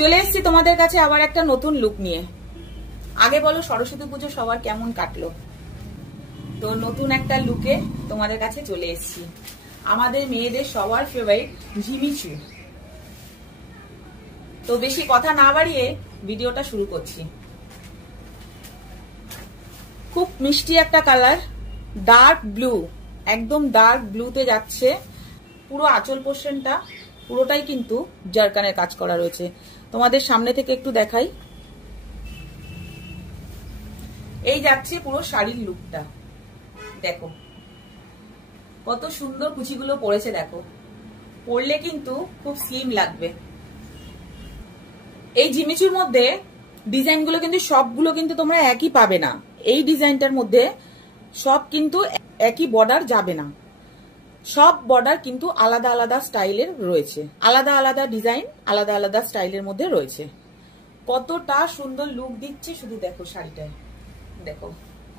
চলে এসেছি তোমাদের কাছে আবার একটা নতুন লুক নিয়ে। আগে বলো সরস্বতী পুজো সবার কেমন কাটলো? তো নতুন একটা লুকে তোমাদের কাছে চলে এসেছি। আমাদের মেয়েদের সবার ফেভারিট ঝিমিচু। তো বেশি কথা না বাড়িয়ে ভিডিওটা শুরু করছি। খুব মিষ্টি একটা কালার, ডার্ক ব্লু, একদম ডার্ক ব্লুতে যাচ্ছে। পুরো আঁচল পোর্শনটা পুরোটাই কিন্তু জারকানের কাজ করা রয়েছে। তোমাদের সামনে থেকে একটু দেখাই। এই যাচ্ছে পুরো শাড়ির লুকটা, দেখো কত সুন্দর কুচিগুলো পড়েছে। দেখো পরলে কিন্তু খুব স্লিম লাগবে। এই জিমিচুর মধ্যে ডিজাইনগুলো কিন্তু সবগুলো কিন্তু তোমরা একই পাবে না। এই ডিজাইনটার মধ্যে সব কিন্তু একই বর্ডার যাবে না, সব বর্ডার কিন্তু আলাদা আলাদা স্টাইলের রয়েছে, আলাদা আলাদা ডিজাইন, আলাদা আলাদা স্টাইলের মধ্যে রয়েছে। কতটা সুন্দর লুক দিচ্ছে শুধু দেখো শাড়িটায়, দেখো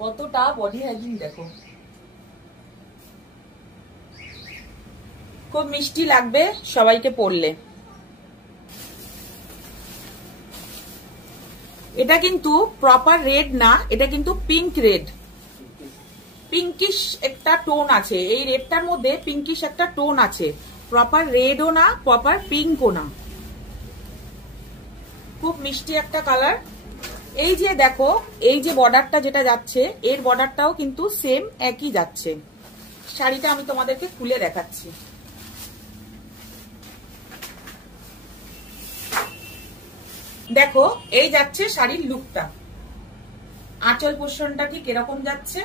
কতটা বডি হাইজিন, দেখো খুব মিষ্টি লাগবে সবাইকে পরলে। এটা কিন্তু প্রপার রেড না, এটা কিন্তু পিঙ্ক রেড, পিঙ্কিশ একটা টোন আছে। এই রেডটার মধ্যে পিঙ্কিশ একটা টোন আছে, প্রপার রেডও না প্রপার পিঙ্কও না, খুব মিষ্টি একটা কালার। এই যে দেখো এই যে বর্ডারটা যেটা যাচ্ছে, এর বর্ডারটাও কিন্তু সেম একই যাচ্ছে। শাড়িটা আমি তোমাদেরকে খুলে দেখাচ্ছি। দেখো এই যাচ্ছে শাড়ির লুকটা, আঁচল পোর্শনটা ঠিক এরকম যাচ্ছে।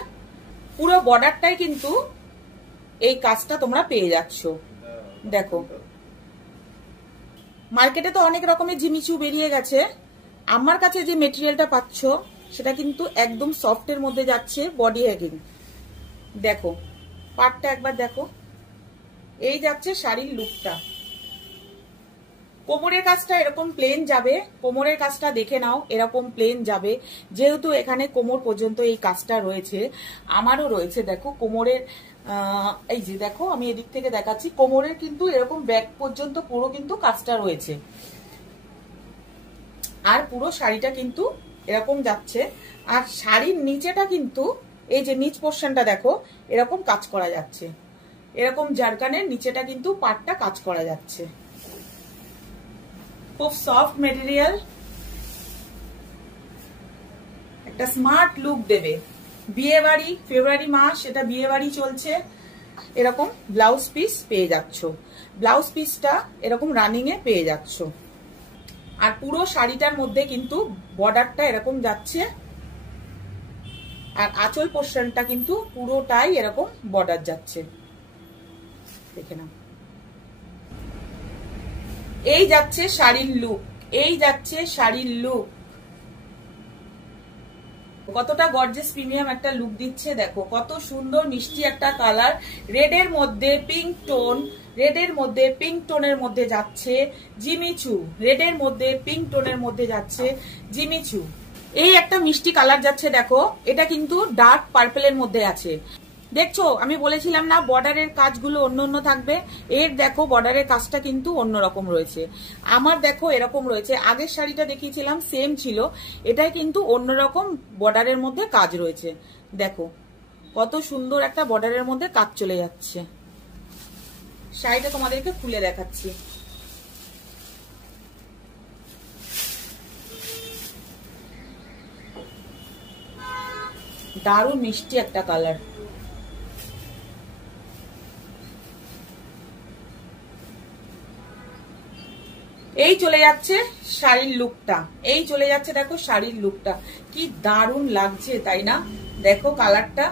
পুরো বর্ডারটাই কিন্তু এই কাজটা তোমরা পেয়ে যাচ্ছ। দেখো মার্কেটে তো অনেক রকমের জিমিচু বেরিয়ে গেছে, আমার কাছে যে মেটেরিয়ালটা পাচ্ছ সেটা কিন্তু একদম সফটের মধ্যে যাচ্ছে, বডি হ্যাগিং। দেখো পাটটা একবার দেখো, এই যাচ্ছে শাড়ির লুকটা। কোমরের কাজটা এরকম প্লেন যাবে, কোমরের কাজটা দেখে নাও এরকম প্লেন যাবে, যেহেতু এখানে কোমর পর্যন্ত এই কাজটা রয়েছে, আমারও রয়েছে। দেখো কোমরের এই যে দেখো আমি এদিক থেকে দেখাচ্ছি, কোমরের কিন্তু এরকম ব্যাক পর্যন্ত পুরো কিন্তু কাজটা রয়েছে। আর পুরো শাড়িটা কিন্তু এরকম যাচ্ছে। আর শাড়ির নিচেটা কিন্তু এই যে নিচ পোর্শনটা দেখো এরকম কাজ করা যাচ্ছে, এরকম জারকানের নিচেটা কিন্তু পাটটা কাজ করা যাচ্ছে। খুব সফট মেটেরিয়াল, একটা স্মার্ট লুক দেবে। বিয়ে বাড়ি, ফেব্রুয়ারি মাস, এটা বিয়ে বাড়ি চলছে। এরকম ব্লাউজ পিস পেয়ে যাচ্ছ, ব্লাউজ পিসটা এরকম রানিং এ পেয়ে যাচ্ছ। আর পুরো শাড়িটার মধ্যে কিন্তু বর্ডারটা এরকম যাচ্ছে, আর আঁচল পোর্শনটা কিন্তু পুরোটাই এরকম বর্ডার যাচ্ছে, দেখে নাও। এই যাচ্ছে শাড়ির লুক, এই যাচ্ছে শাড়ির লুক। কতটা গর্জিয়াস প্রিমিয়াম একটা লুক দিচ্ছে। দেখো কত সুন্দর মিষ্টি একটা কালার, রেডের মধ্যে পিঙ্ক টোন, রেডের মধ্যে পিঙ্ক টোনের মধ্যে যাচ্ছে জিমিচু, রেডের মধ্যে পিঙ্ক টোনের মধ্যে যাচ্ছে জিমিচু। এই একটা মিষ্টি কালার যাচ্ছে, দেখো এটা কিন্তু ডার্ক পার্পেলের মধ্যে আছে। দেখছো আমি বলেছিলাম না বর্ডারের কাজগুলো অন্য অন্য থাকবে, এর দেখো বর্ডারের কাজটা কিন্তু অন্যরকম রয়েছে। আমার দেখো এরকম রয়েছে, আগের শাড়িটা দেখিয়েছিলাম সেম ছিল, এটাই কিন্তু অন্যরকম বর্ডারের মধ্যে কাজ রয়েছে। দেখো কত সুন্দর একটা বর্ডারের মধ্যে কাজ চলে যাচ্ছে। শাড়িটা তোমাদেরকে খুলে দেখাচ্ছি। দারুণ মিষ্টি একটা কালার। এই চলে যাচ্ছে শাড়ির লুকটা, এই চলে যাচ্ছে দেখো শাড়ির লুকটা, কি দারুণ লাগছে তাই না? দেখো কালারটা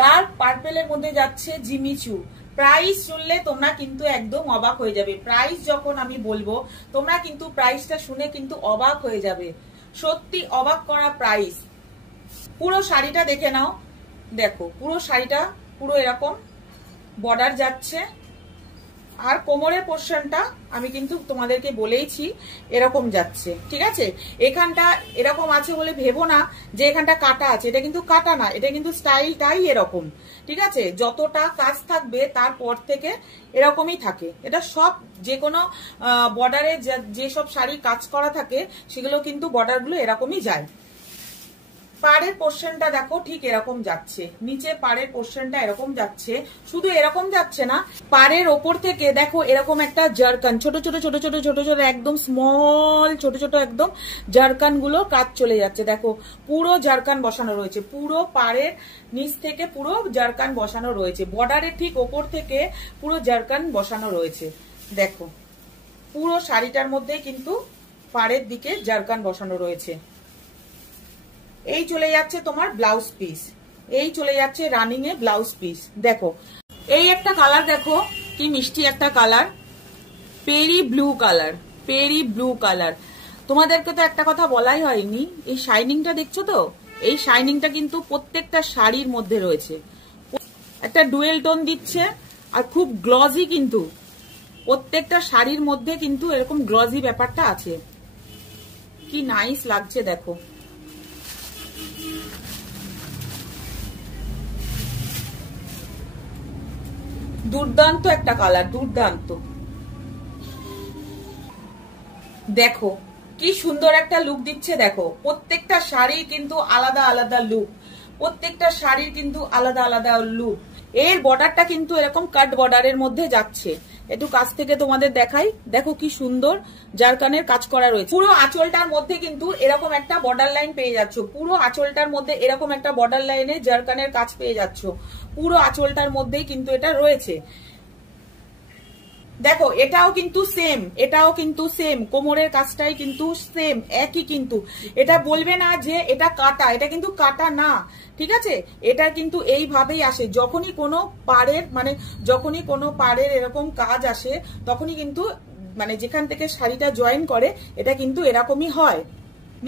ডার্ক পার্পেলের মধ্যে যাচ্ছে জিমিচু। প্রাইস শুনলে তোমরা কিন্তু একদম অবাক হয়ে যাবে। প্রাইস যখন আমি বলবো তোমরা কিন্তু প্রাইসটা শুনে কিন্তু অবাক হয়ে যাবে, সত্যি অবাক করা প্রাইস। পুরো শাড়িটা দেখে নাও, দেখো পুরো শাড়িটা পুরো এরকম বর্ডার যাচ্ছে, আর কোমরের পোর্শনটা আমি কিন্তু তোমাদেরকে বলেইছি এরকম যাচ্ছে, ঠিক আছে। এখানটা এরকম আছে বলে ভেবো না যে এখানটা কাটা আছে, এটা কিন্তু কাটা না, এটা কিন্তু স্টাইলটাই এরকম, ঠিক আছে। যতটা কাজ থাকবে তারপর থেকে এরকমই থাকে। এটা সব যে কোনো বর্ডারে যেসব শাড়ি কাজ করা থাকে সেগুলো কিন্তু বর্ডারগুলো এরকমই যায়। পাড়ের পোর্শনটা দেখো ঠিক এরকম যাচ্ছে, নিচে পাড়ের পোর্শনটা এরকম যাচ্ছে। শুধু এরকম যাচ্ছে না, পাড়ের ওপর থেকে দেখো এরকম একটা জারকান, ছোট ছোট ছোট ছোট ছোট ছোট একদম স্মল ছোট ছোট একদম জারকান গুলো কাজ চলে যাচ্ছে। দেখো পুরো জারকান বসানো রয়েছে, পুরো পাড়ের নিচ থেকে পুরো জারকান বসানো রয়েছে, বর্ডারের ঠিক ওপর থেকে পুরো জারকান বসানো রয়েছে। দেখো পুরো শাড়িটার মধ্যে কিন্তু পাড়ের দিকে জারকান বসানো রয়েছে। এই চলে যাচ্ছে তোমার ব্লাউজ পিস, এই চলে যাচ্ছে রানিং এ ব্লাউজ পিস। দেখো এই একটা কালার, দেখো কি মিষ্টি একটা colour, peri blue colour, peri blue colour. তোমাদেরকে তো একটা কথা বলাই হয়নি, এই শাইনিংটা দেখছো তো, এই শাইনিংটা কিন্তু প্রত্যেকটা শাড়ির মধ্যে রয়েছে। একটা ডুয়েল টোন দিচ্ছে আর খুব গ্লজি, কিন্তু প্রত্যেকটা শাড়ির মধ্যে কিন্তু এরকম গ্লজি ব্যাপারটা আছে। কি নাইস লাগছে দেখো। দুর্দান্ত একটা কালার, দুর্দান্ত। দেখো কি সুন্দর একটা লুক দিচ্ছে। দেখো প্রত্যেকটা শাড়ির কিন্তু আলাদা আলাদা লুক, প্রত্যেকটা শাড়ির কিন্তু আলাদা আলাদা লুক। এর বর্ডারটা কিন্তু এরকম কাট বর্ডারের মধ্যে যাচ্ছে। একটু কাছ থেকে তোমাদের দেখাই, দেখো কি সুন্দর জারকানের কাজ করা রয়েছে। পুরো আঁচলটার মধ্যে কিন্তু এরকম একটা বর্ডার লাইন পেয়ে যাচ্ছ, পুরো আঁচলটার মধ্যে এরকম একটা বর্ডার লাইনে জারকানের কাজ পেয়ে যাচ্ছ, পুরো আঁচলটার মধ্যেই কিন্তু এটা রয়েছে। দেখো এটাও কিন্তু সেম, এটাও কিন্তু সেম, কোমরের কাজটাই কিন্তু সেম, একই। কিন্তু এটা বলবে না যে এটা কাটা, এটা কিন্তু কাটা না, ঠিক আছে। এটা কিন্তু এইভাবেই আসে, যখনই কোনো পাড়ের মানে যখনই কোনো পাড়ের এরকম কাজ আসে তখনই কিন্তু মানে যেখান থেকে শাড়িটা জয়েন করে এটা কিন্তু এরকমই হয়।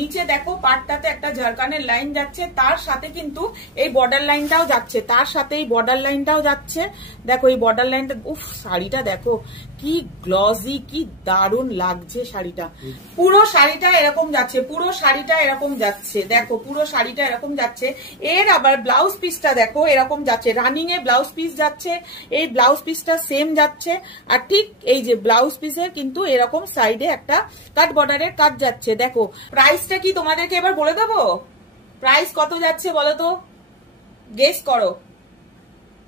নিচে দেখো পাটটাতে একটা ঝাড়খানের লাইন যাচ্ছে, তার সাথে কিন্তু এই বর্ডার লাইনটাও যাচ্ছে, তার সাথে এই বর্ডার লাইনটাও যাচ্ছে। দেখো এই বর্ডার লাইনটা, উফ শাড়িটা দেখো কি গ্লজি, কি দারুণ লাগছে শাড়িটা। পুরো শাড়িটা এরকম যাচ্ছে, পুরো শাড়িটা এরকম যাচ্ছে। দেখো পুরো শাড়িটা এরকম যাচ্ছে। এর আবার ব্লাউজ পিসটা দেখো এরকম যাচ্ছে, রানিং এ ব্লাউজ পিস যাচ্ছে, এই ব্লাউজ পিসটা সেম যাচ্ছে। আর ঠিক এই যে ব্লাউজ পিসের কিন্তু এরকম সাইডে একটা কাট বর্ডারের কাজ যাচ্ছে। দেখো প্রাইসটা কি তোমাদেরকে এবার বলে দেবো, প্রাইস কত যাচ্ছে বলো তো, গেস করো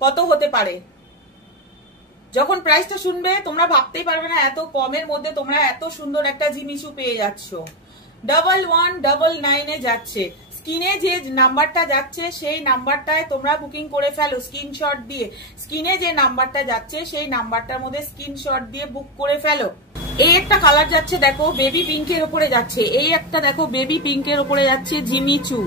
কত হতে পারে। যখন প্রাইসটা শুনবে তোমরা ভাবতেই পারবে না এত কমের মধ্যে তোমরা এত সুন্দর একটা জিনিসও পেয়ে যাচ্ছ। 1199 যাচ্ছে। স্ক্রিনে যে নাম্বারটা যাচ্ছে সেই নাম্বারটায় তোমরা বুকিং করে ফেলো স্ক্রিনশট দিয়ে, স্ক্রিনে যে নাম্বারটা যাচ্ছে সেই নাম্বারটার মধ্যে স্ক্রিনশট দিয়ে বুক করে ফেলো। এই একটা কালার যাচ্ছে দেখো বেবি পিঙ্কের উপরে যাচ্ছে, এই একটা দেখো বেবি পিঙ্কের উপরে যাচ্ছে জিমিচু।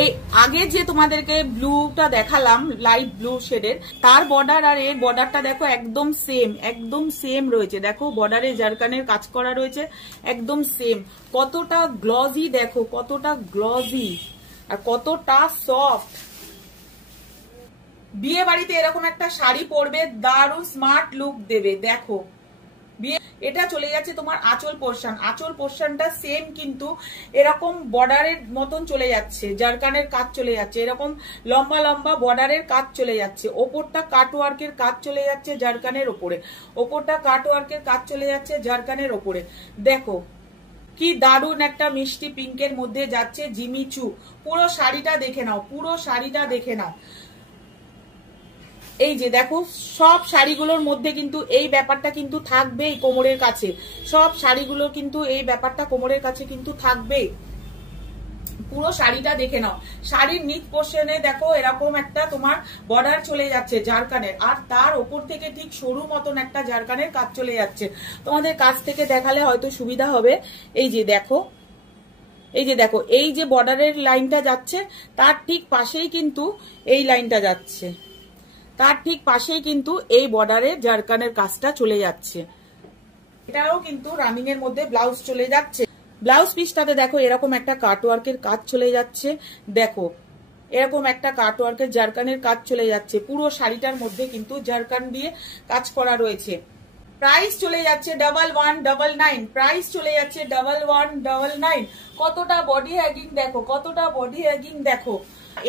এই আগে যে তোমাদেরকে ব্লুটা দেখালাম লাইট ব্লু শেডের, তার বর্ডার আর এর বর্ডারটা দেখো একদম সেম, একদম সেম রয়েছে। দেখো বর্ডারে জারকানের কাজ করা রয়েছে একদম সেম। কতটা গ্লজি দেখো, কতটা গ্লজি আর কতটা সফট। বিয়ে বাড়িতে এরকম একটা শাড়ি পরবে, দারুণ স্মার্ট লুক দেবে। দেখো এটা চলে যাচ্ছে তোমার আঁচল পোর্শন, আঁচল পোর্শনটা সেম কিন্তু এরকম বর্ডারের মতন চলে যাচ্ছে, জারকানের কাজ চলে যাচ্ছে, এরকম লম্বা লম্বা বর্ডারের কাজ চলে যাচ্ছে। ওপরটা কাটওয়ার্কের কাজ চলে যাচ্ছে জারকানের ওপরে, ওপরটা কাটওয়ার্কের কাজ চলে যাচ্ছে জারকানের ওপরে। দেখো কি দারুণ একটা মিষ্টি পিঙ্কের মধ্যে যাচ্ছে জিমিচু। পুরো শাড়িটা দেখে নাও, পুরো শাড়িটা দেখে নাও। এই যে দেখো সব শাড়িগুলোর মধ্যে কিন্তু এই ব্যাপারটা কিন্তু থাকবেই কোমরের কাছে, সব শাড়িগুলো কিন্তু এই ব্যাপারটা কোমরের কাছে কিন্তু থাকবেই। পুরো শাড়িটা দেখে নাও। শাড়ির নিচ পোর্শনে দেখো এরকম একটা তোমার বর্ডার চলে যাচ্ছে জারকানের, আর তার ওপর থেকে ঠিক সরু মতন একটা জারকানের কাজ চলে যাচ্ছে। তোমাদের কাছ থেকে দেখালে হয়তো সুবিধা হবে। এই যে দেখো, এই যে দেখো এই যে বর্ডারের লাইনটা যাচ্ছে তার ঠিক পাশেই কিন্তু এই লাইনটা যাচ্ছে, তার ঠিক পাশেই কিন্তু এই বর্ডারে জারকানের কাজটা চলে যাচ্ছে। এটাও কিন্তু রানিং এর মধ্যে ব্লাউজ চলে যাচ্ছে। ব্লাউজ পিসটাতে দেখো এরকম একটা কাটওয়ার্কের কাজ চলে যাচ্ছে। দেখো এরকম একটা কাটওয়ার্কের জারকানের কাজ চলে যাচ্ছে। পুরো শাড়িটার মধ্যে কিন্তু জারকান দিয়ে কাজ করা রয়েছে। প্রাইস চলে যাচ্ছে 1199, প্রাইস চলে যাচ্ছে 1199। কতটা বডি হ্যাগিং দেখো, কতটা বডি হ্যাগিং দেখো।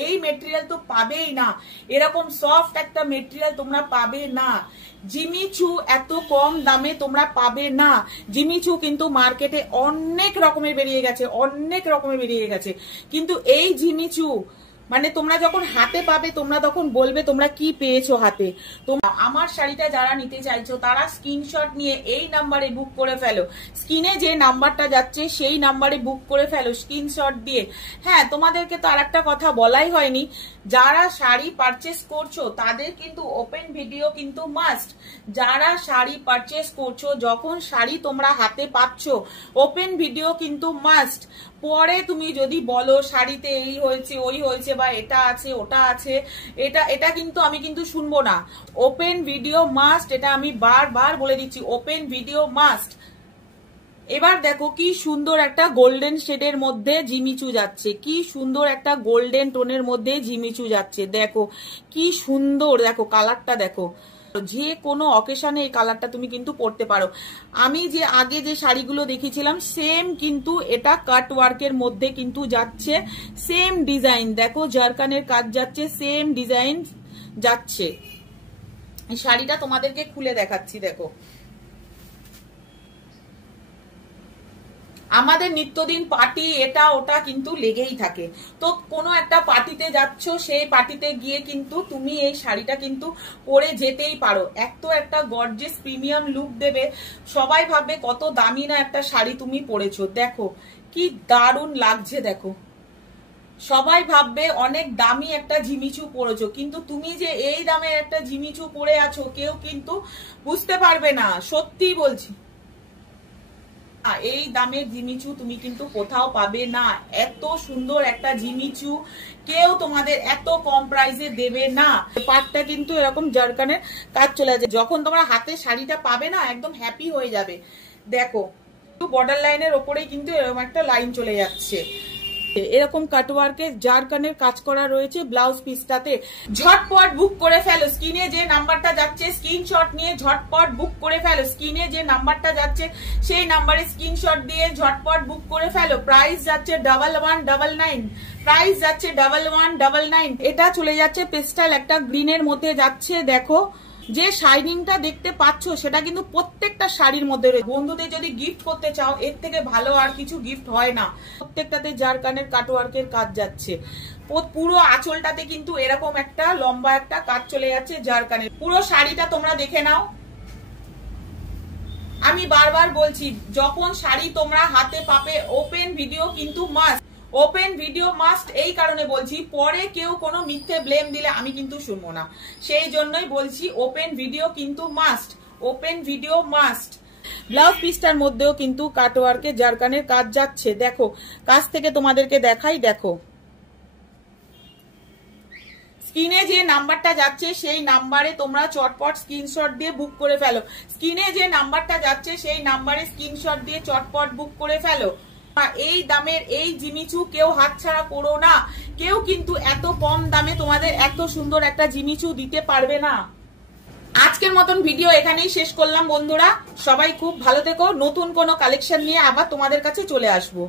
এই মেটেরিয়াল তো পাবেই না, এরকম সফট একটা মেটেরিয়াল তোমরা পাবে না। জিমিচু এত কম দামে তোমরা পাবে না। জিমিচু কিন্তু মার্কেটে অনেক রকমের বেরিয়ে গেছে, অনেক রকমের বেরিয়ে গেছে, কিন্তু এই জিমিচু মানে তোমরা যখন হাতে পাবে তোমরা তখন বলবে তোমরা কি পেয়েছো হাতে। তোমরা আমার শাড়িটা যারা নিতে চাইছো তারা স্ক্রিনশট নিয়ে এই নাম্বারে বুক করে ফেলো, স্ক্রিনে যে নাম্বারটা যাচ্ছে সেই নাম্বারে বুক করে ফেলো স্ক্রিনশট দিয়ে। হ্যাঁ, তোমাদেরকে তো আর একটা কথা বলাই হয়নি, যারা শাড়ি পারচেস করছো তাদের কিন্তু ওপেন ভিডিও কিন্তু মাস্ট। যারা শাড়ি পারচেস করছো, যখন শাড়ি তোমরা হাতে পাচ্ছ, ওপেন ভিডিও কিন্তু মাস্ট। পরে তুমি যদি বলো শাড়িতে এই হয়েছে ওই হয়েছে বা এটা আছে ওটা আছে, এটা কিন্তু আমি কিন্তু শুনবো না। ওপেন ভিডিও মাস্ট, এটা আমি বারবার বলে দিচ্ছি, ওপেন ভিডিও মাস্ট। এবার দেখো কি সুন্দর একটা গোল্ডেন শেডের মধ্যে জিমিচু যাচ্ছে, কি সুন্দর একটা গোল্ডেন টোনের মধ্যে জিমিচু যাচ্ছে, দেখো কি সুন্দর, দেখো কালারটা দেখো। যে কোনো অকেশনে এই কালারটা তুমি কিন্তু পরতে পারো। আমি যে আগে যে শাড়িগুলো দেখিয়েছিলাম সেম কিন্তু এটা কাট ওয়ার্কের মধ্যে কিন্তু যাচ্ছে, সেম ডিজাইন দেখো, জারকানের কাজ যাচ্ছে, সেম ডিজাইন যাচ্ছে। এই শাড়িটা তোমাদেরকে খুলে দেখাচ্ছি, দেখো। আমাদের নিত্যদিন পার্টি এটা ওটা কিন্তু লেগেই থাকে, তো কোনো একটা পার্টিতে যাচ্ছ, সেই পার্টিতে গিয়ে কিন্তু তুমি এই শাড়িটা কিন্তু পরে যেতেই পারো। একটা গর্জিয়াস প্রিমিয়াম লুক দেবে, সবাই ভাববে কত দামি না একটা শাড়ি তুমি পরেছো। দেখো কি দারুণ লাগছে, দেখো সবাই ভাববে অনেক দামি একটা জিমিচু পরেছো, কিন্তু তুমি যে এই দামের একটা জিমিচু পরে আছো কেউ কিন্তু বুঝতে পারবে না, সত্যি বলছি। এই দামের জিমিচু তুমি কিন্তু কোথাও পাবে না। এত সুন্দর একটা জিমিচু কেউ তোমাদের এত কম প্রাইসে দেবে না। পাটটা কিন্তু এরকম জারকানের কাজ চলে যাচ্ছে, যখন তোমরা হাতে শাড়িটা পাবে না একদম হ্যাপি হয়ে যাবে। দেখো বর্ডার লাইনের ওপরেই কিন্তু এরকম একটা লাইন চলে যাচ্ছে, এরকম কাটওয়ার্কে জারকানের কাজ করা রয়েছে ব্লাউজ পিসটাতে। ঝটপট বুক করে ফেলো, স্ক্রিনে যে নাম্বারটা যাচ্ছে স্ক্রিনশট নিয়ে ঝটপট বুক করে ফেলো, স্ক্রিনে যে নাম্বারটা যাচ্ছে সেই নাম্বারে স্ক্রিনশট দিয়ে ঝটপট বুক করে ফেলো। প্রাইস যাচ্ছে 1199, প্রাইস যাচ্ছে 1199। এটা চলে যাচ্ছে পেস্টাল একটা গ্রিনের মধ্যে যাচ্ছে। দেখো যে শাইনিংটা দেখতে পাচ্ছ সেটা কিন্তু প্রত্যেকটা শাড়ির মধ্যে রয়েছে। বন্ধুদের যদি গিফট করতে চাও এর থেকে ভালো আর কিছু গিফট হয় না। প্রত্যেকটাতে জারকানের কাটওয়ার্কের কাজ যাচ্ছে, পুরো আঁচলটাতে কিন্তু এরকম একটা লম্বা একটা কাজ চলে যাচ্ছে জারকানের। পুরো শাড়িটা তোমরা দেখে নাও। আমি বারবার বলছি, যখন শাড়ি তোমরা হাতে পাবে ওপেন ভিডিও কিন্তু মাস্ট, ওপেন ভিডিও মাস্ট। এই কারণে বলছি, পরে কেউ কোনো মিথ্যে ব্লেম দিলে আমি কিন্তু শুনবো না, সেই জন্যই বলছি ওপেন ভিডিও কিন্তু must, open video must. Blouse পিসটার মধ্যেও কিন্তু কাটওয়ার্কে জারকানের কাজ যাচ্ছে। দেখো কাছ থেকে তোমাদেরকে দেখাই, দেখো স্ক্রিনে যে নাম্বারটা যাচ্ছে সেই নাম্বারে তোমরা চটপট স্ক্রিনশট দিয়ে বুক করে ফেলো, স্ক্রিনে যে নাম্বারটা যাচ্ছে সেই নাম্বারে স্ক্রিনশট দিয়ে চটপট বুক করে ফেলো। এই দামের এই জিমিচু কেউ হাতছাড়া করো না, কেউ কিন্তু এত কম দামে তোমাদের এত সুন্দর একটা জিমিচু দিতে পারবে না। আজকের মতন ভিডিও এখানেই শেষ করলাম বন্ধুরা, সবাই খুব ভালো থেকো। নতুন কোনো কালেকশন নিয়ে আবার তোমাদের কাছে চলে আসবো।